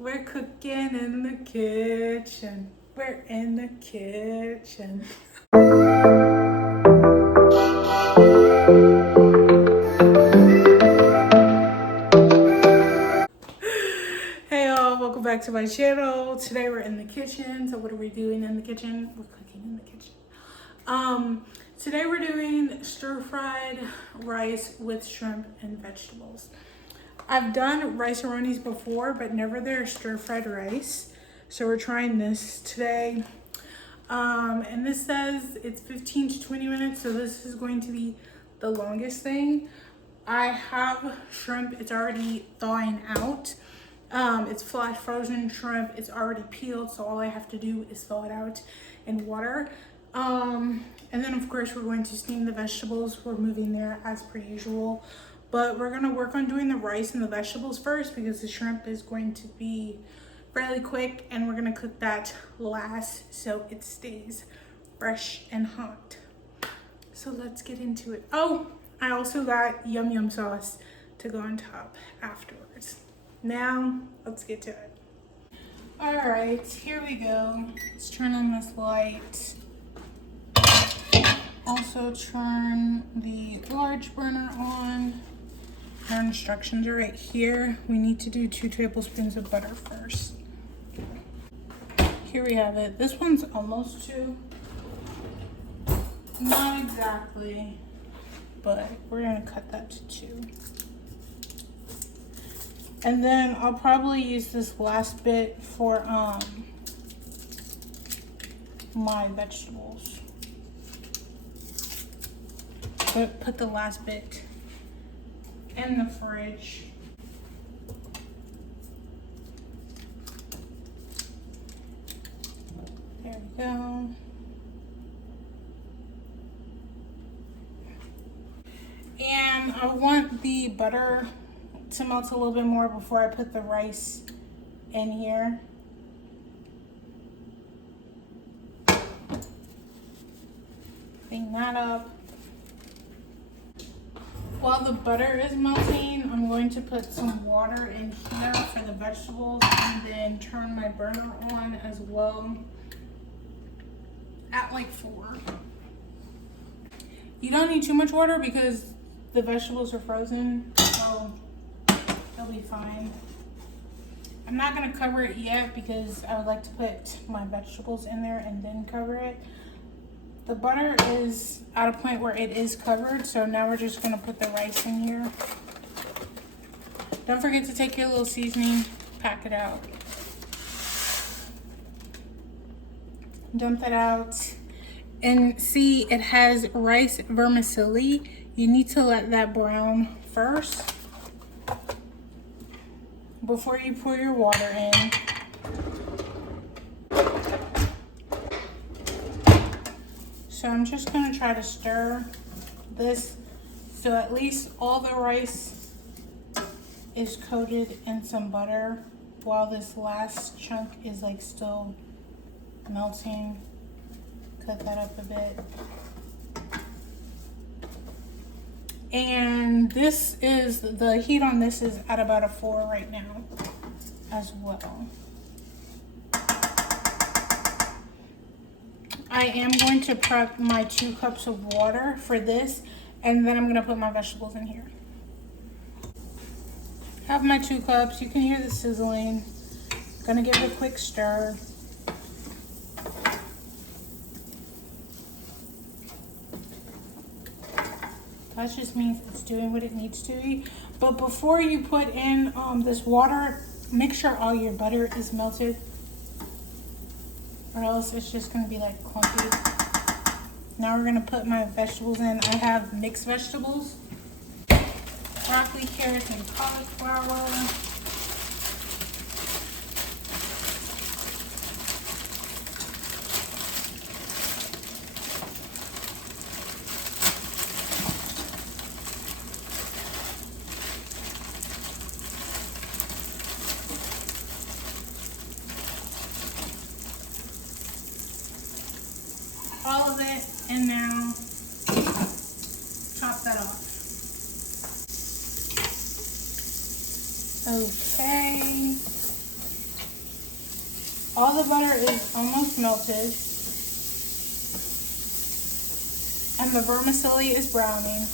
We're cooking in the kitchen. We're in the kitchen. Hey y'all, welcome back to my channel. Today we're in the kitchen. So what are we doing in the kitchen? We're cooking in the kitchen. Today we're doing stir-fried rice with shrimp and vegetables. I've done rice-a-ronis before, but never their stir-fried rice. So we're trying this today. And this says it's 15 to 20 minutes, so this is going to be the longest thing. I have shrimp, it's already thawing out. It's flash frozen shrimp, it's already peeled, so all I have to do is thaw it out in water. And then of course we're going to steam the vegetables. We're moving there as per usual. But we're gonna work on doing the rice and the vegetables first because the shrimp is going to be fairly quick and we're gonna cook that last so it stays fresh and hot. So let's get into it. Oh, I also got yum yum sauce to go on top afterwards. Now, let's get to it. All right, here we go. Let's turn on this light. Also turn the large burner on. Our instructions are right here. We need to do 2 tablespoons of butter first. Here we have it. This one's almost 2. Not exactly, but we're gonna cut that to 2. And then I'll probably use this last bit for my vegetables. But put the last bit in the fridge. There we go. And I want the butter to melt a little bit more before I put the rice in here. Clean that up. While the butter is melting, I'm going to put some water in here for the vegetables and then turn my burner on as well at like 4. You don't need too much water because the vegetables are frozen, so they'll be fine. I'm not gonna cover it yet because I would like to put my vegetables in there and then cover it. The butter is at a point where it is covered, so now we're just gonna put the rice in here. Don't forget to take your little seasoning, pack it out. Dump that out. And see, it has rice vermicelli. You need to let that brown first before you pour your water in. So I'm just gonna try to stir this so at least all the rice is coated in some butter while this last chunk is like still melting. Cut that up a bit. And this is, the heat on this is at about a 4 right now as well. I am going to prep my 2 cups of water for this, and then I'm gonna put my vegetables in here. Have my 2 cups, you can hear the sizzling. Gonna give it a quick stir. That just means it's doing what it needs to be. But before you put in this water, make sure all your butter is melted, or else it's just gonna be like clumpy. Now we're gonna put my vegetables in. I have mixed vegetables, broccoli, carrots, and cauliflower. All of it, and now top that off. Okay. All the butter is almost melted. And the vermicelli is browning.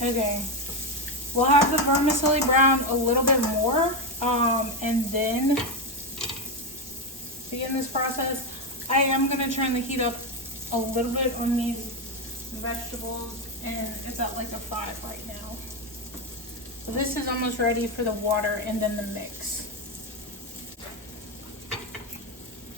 Okay, we'll have the vermicelli brown a little bit more, and then begin this process. I am gonna turn the heat up a little bit on these vegetables, and it's at like a 5 right now. So this is almost ready for the water and then the mix.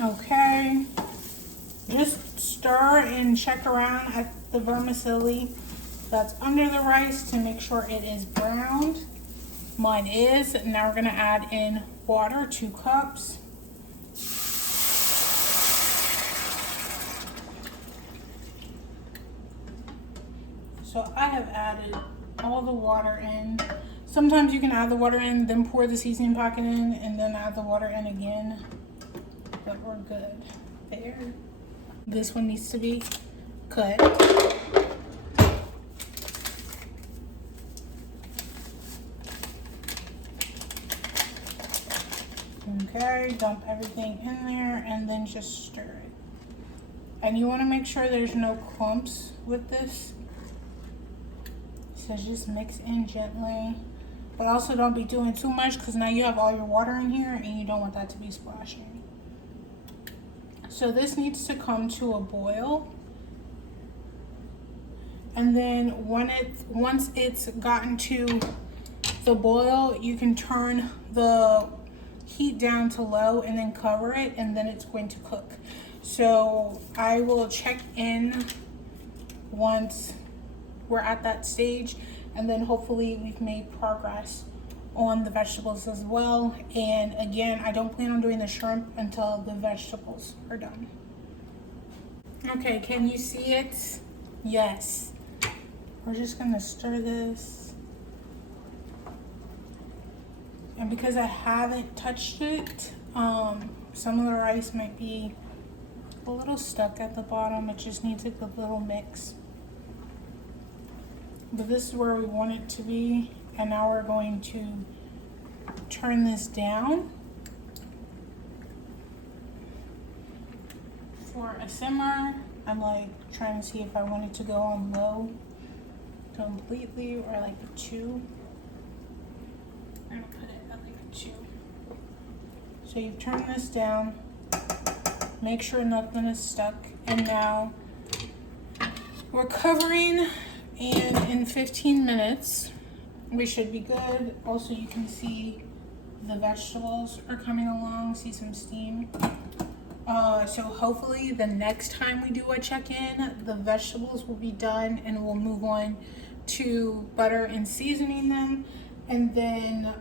Okay, just stir and check around at the vermicelli that's under the rice to make sure it is browned. Mine is. Now we're gonna add in water, 2 cups. So I have added all the water in. Sometimes you can add the water in, then pour the seasoning packet in, and then add the water in again. But we're good there. This one needs to be cut. Okay, dump everything in there and then just stir it. And you want to make sure there's no clumps with this. So just mix in gently. But also don't be doing too much because now you have all your water in here and you don't want that to be splashing. So this needs to come to a boil. And then once it's gotten to the boil, you can turn the heat down to low and then cover it, and then it's going to cook. So I will check in once we're at that stage, and then hopefully we've made progress on the vegetables as well. And again, I don't plan on doing the shrimp until the vegetables are done. Okay, can you see it? Yes. We're just gonna stir this. And because I haven't touched it, some of the rice might be a little stuck at the bottom. It just needs a good little mix. But this is where we want it to be. And now we're going to turn this down for a simmer. I'm like trying to see if I want it to go on low completely or like a 2. I'm gonna put it at like a 2. So you turn this down, make sure nothing is stuck, and now we're covering, and in 15 minutes we should be good. Also, you can see the vegetables are coming along, see some steam. So hopefully the next time we do a check-in, the vegetables will be done and we'll move on to butter and seasoning them. And then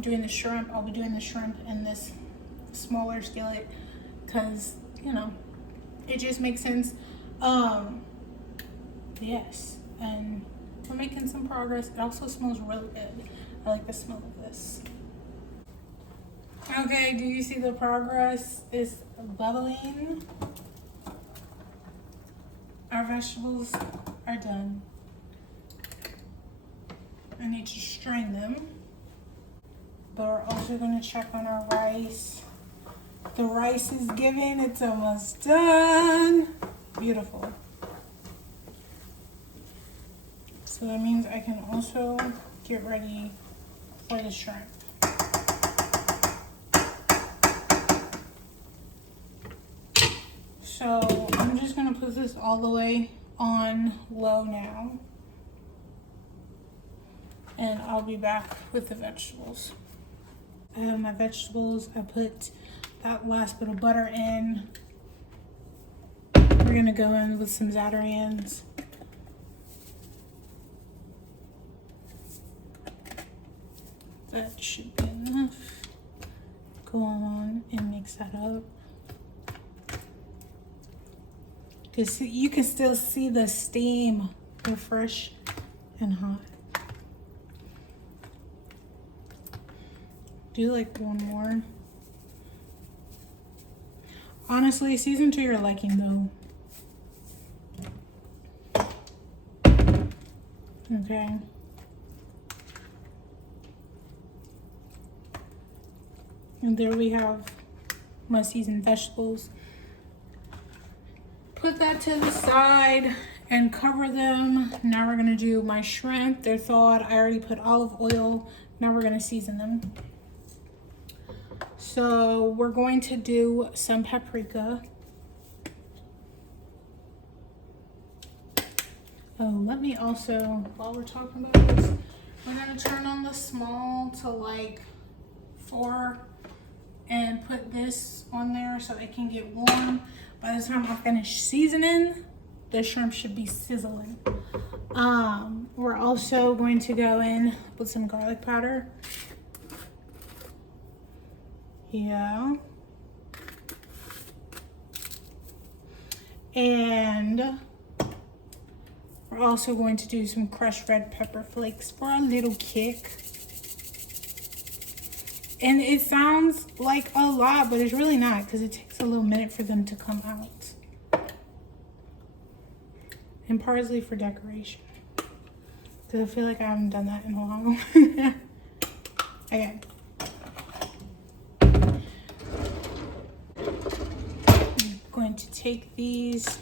doing the shrimp, I'll be doing the shrimp in this smaller skillet because, you know, it just makes sense. Yes, and we're making some progress. It also smells really good. I like the smell of this. Okay, do you see the progress? It's bubbling. Our vegetables are done. I need to strain them. But we're also going to check on our rice. The rice is giving. It's almost done. Beautiful. So that means I can also get ready for the shrimp. So I'm just going to put this all the way on low now. And I'll be back with the vegetables. I have my vegetables. I put that last bit of butter in. We're gonna go in with some zatarans. That should be enough. Go on and mix that up. Because you can still see the steam. They're fresh and hot. Do like one more. Honestly, season to your liking though. Okay. And there we have my seasoned vegetables. Put that to the side and cover them. Now we're gonna do my shrimp. They're thawed. I already put olive oil. Now we're gonna season them. So we're going to do some paprika. Oh, let me also, while we're talking about this, we're gonna turn on the small to like 4 and put this on there so it can get warm. By the time I finish seasoning, the shrimp should be sizzling. We're also going to go in with some garlic powder. Yeah. And we're also going to do some crushed red pepper flakes for a little kick. And it sounds like a lot, but it's really not, because it takes a little minute for them to come out. And parsley for decoration, because I feel like I haven't done that in a while. Okay. I'm going to take these,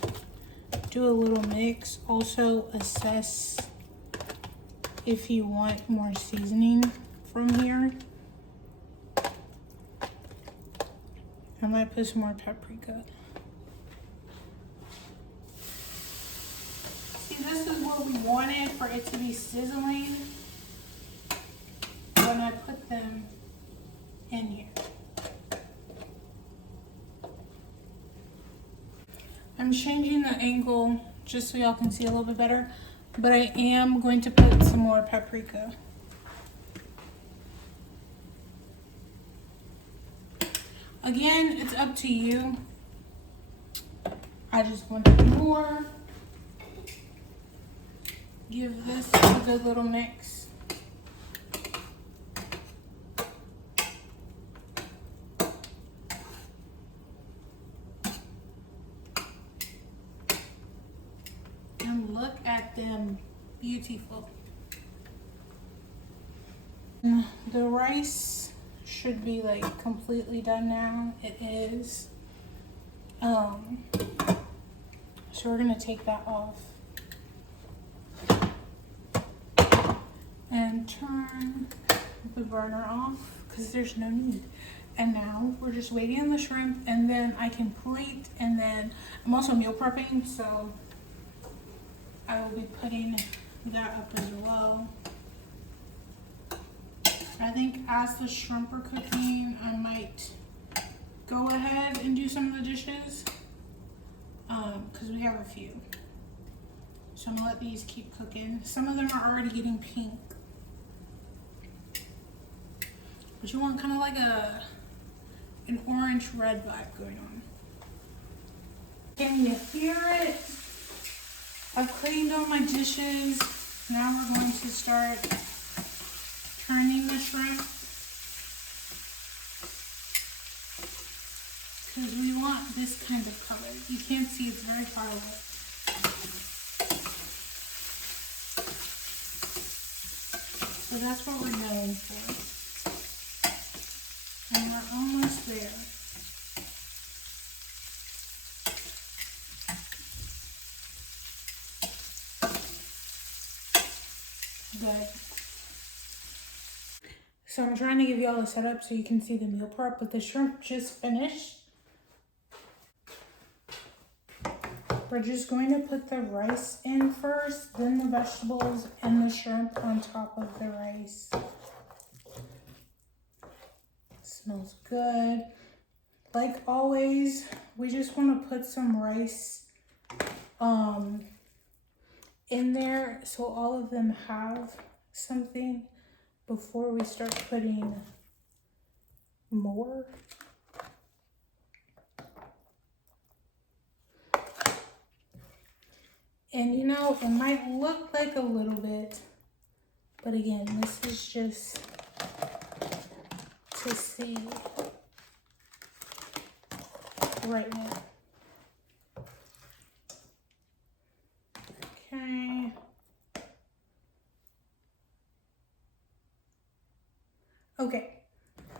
do a little mix. Also assess if you want more seasoning from here. I might put some more paprika. See, this is what we wanted for it to be sizzling when I put them in here. I'm changing the angle just so y'all can see a little bit better, but I am going to put some more paprika. Again, it's up to you. I just wanted more. Give this a good little mix. And look at them, beautiful. The rice should be like completely done now. It is. So we're gonna take that off and turn the burner off because there's no need. And now we're just waiting on the shrimp, and then I can plate, and then I'm also meal prepping, so I will be putting that up as well. I think as the shrimp are cooking, I might go ahead and do some of the dishes because we have a few. So I'm gonna let these keep cooking. Some of them are already getting pink, but you want kind of like an orange red vibe going on. Can you hear it? I've cleaned all my dishes. Now we're going to start turning the shrimp, because we want this kind of color. You can't see, it's very far away. So that's what we're going for. And we're almost there. Good. So I'm trying to give you all a setup so you can see the meal prep, but the shrimp just finished. We're just going to put the rice in first, then the vegetables and the shrimp on top of the rice. Smells good. Like always, we just want to put some rice in there so all of them have something before we start putting more. And you know, it might look like a little bit, but again, this is just to see. right now. Okay. Okay,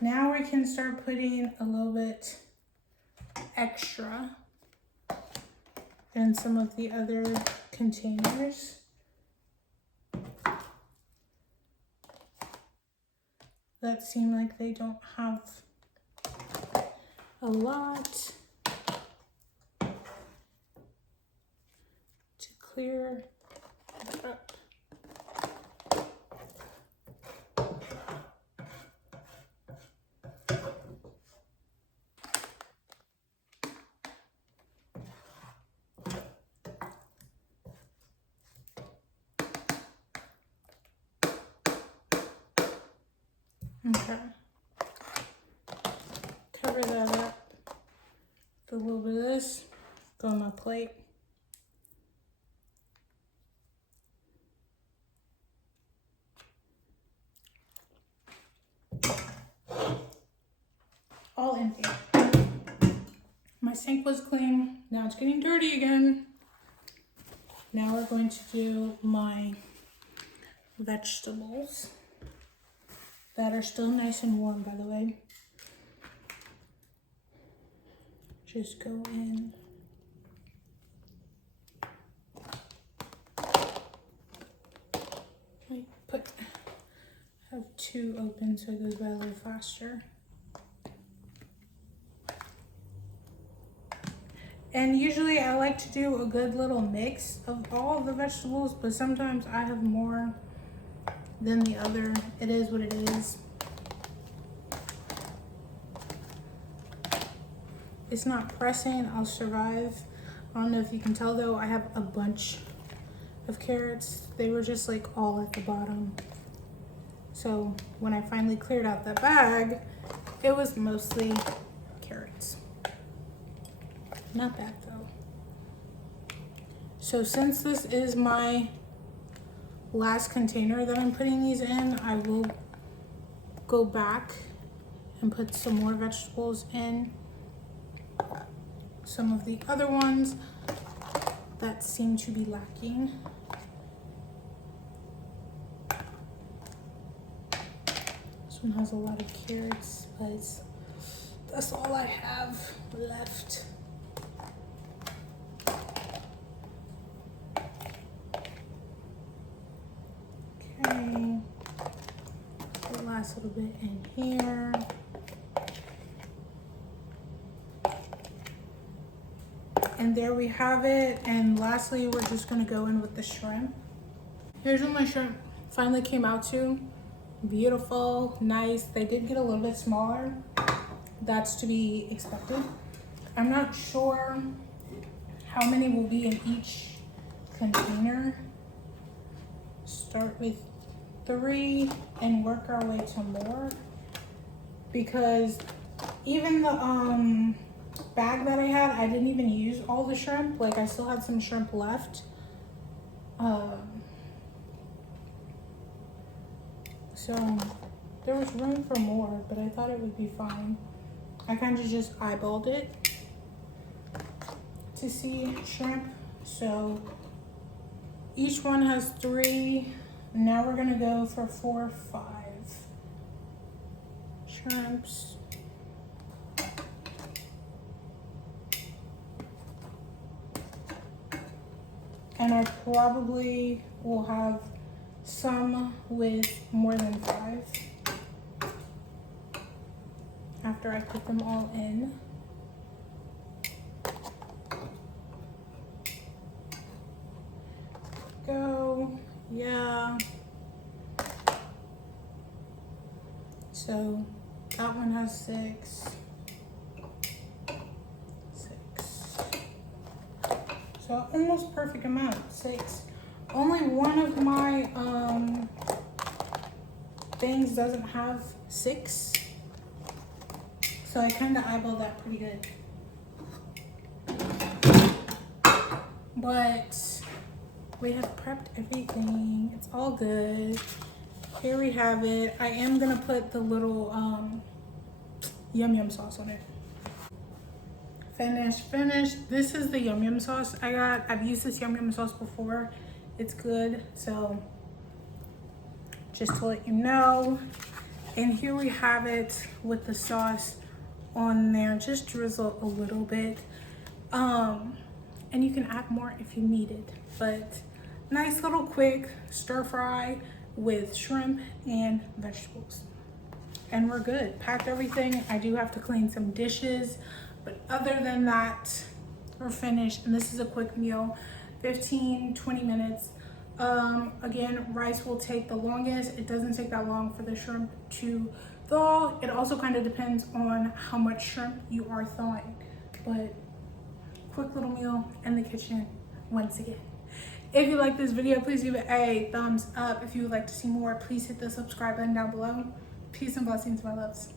now we can start putting a little bit extra in some of the other containers. That seem like they don't have a lot to clear up. Okay. Cover that up with a little bit of this. Go on my plate. All empty. My sink was clean. Now it's getting dirty again. Now we're going to do my vegetables that are still nice and warm, by the way. Just go in. I have two open so it goes by a little faster. And usually I like to do a good little mix of all of the vegetables, but sometimes I have more than the other. It is what it is. It's not pressing, I'll survive. I don't know if you can tell though, I have a bunch of carrots. They were just like all at the bottom. So when I finally cleared out that bag, it was mostly carrots. Not bad though. So since this is my last container that I'm putting these in, I will go back and put some more vegetables in. Some of the other ones that seem to be lacking. This one has a lot of carrots, but that's all I have left. Okay, the last little bit in here. And there we have it. And lastly, we're just gonna go in with the shrimp. Here's what my shrimp finally came out to. Beautiful, nice. They did get a little bit smaller. That's to be expected. I'm not sure how many will be in each container. Start with 3 and work our way to more, because even the bag that I had, I didn't even use all the shrimp. Like I still had some shrimp left. So there was room for more, but I thought it would be fine. I kind of just eyeballed it to see shrimp. So each one has 3. Now we're gonna go for 4 or 5 shrimps. And I probably will have some with more than 5 after I put them all in. Go, yeah. So that one has 6. So almost perfect amount, 6. Only one of my things doesn't have 6. So I kind of eyeballed that pretty good. But we have prepped everything. It's all good. Here we have it. I am gonna put the little yum yum sauce on it. Finished. This is the yum yum sauce I got. I've used this yum yum sauce before. It's good. So just to let you know. And here we have it with the sauce on there. Just drizzle a little bit. And you can add more if you need it. But nice little quick stir fry with shrimp and vegetables. And we're good. Packed everything. I do have to clean some dishes. But other than that, we're finished. And this is a quick meal. 15-20 minutes. Again, rice will take the longest. It doesn't take that long for the shrimp to thaw. It also kind of depends on how much shrimp you are thawing. But quick little meal in the kitchen once again. If you like this video, please give it a thumbs up. If you would like to see more, please hit the subscribe button down below. Peace and blessings, my loves.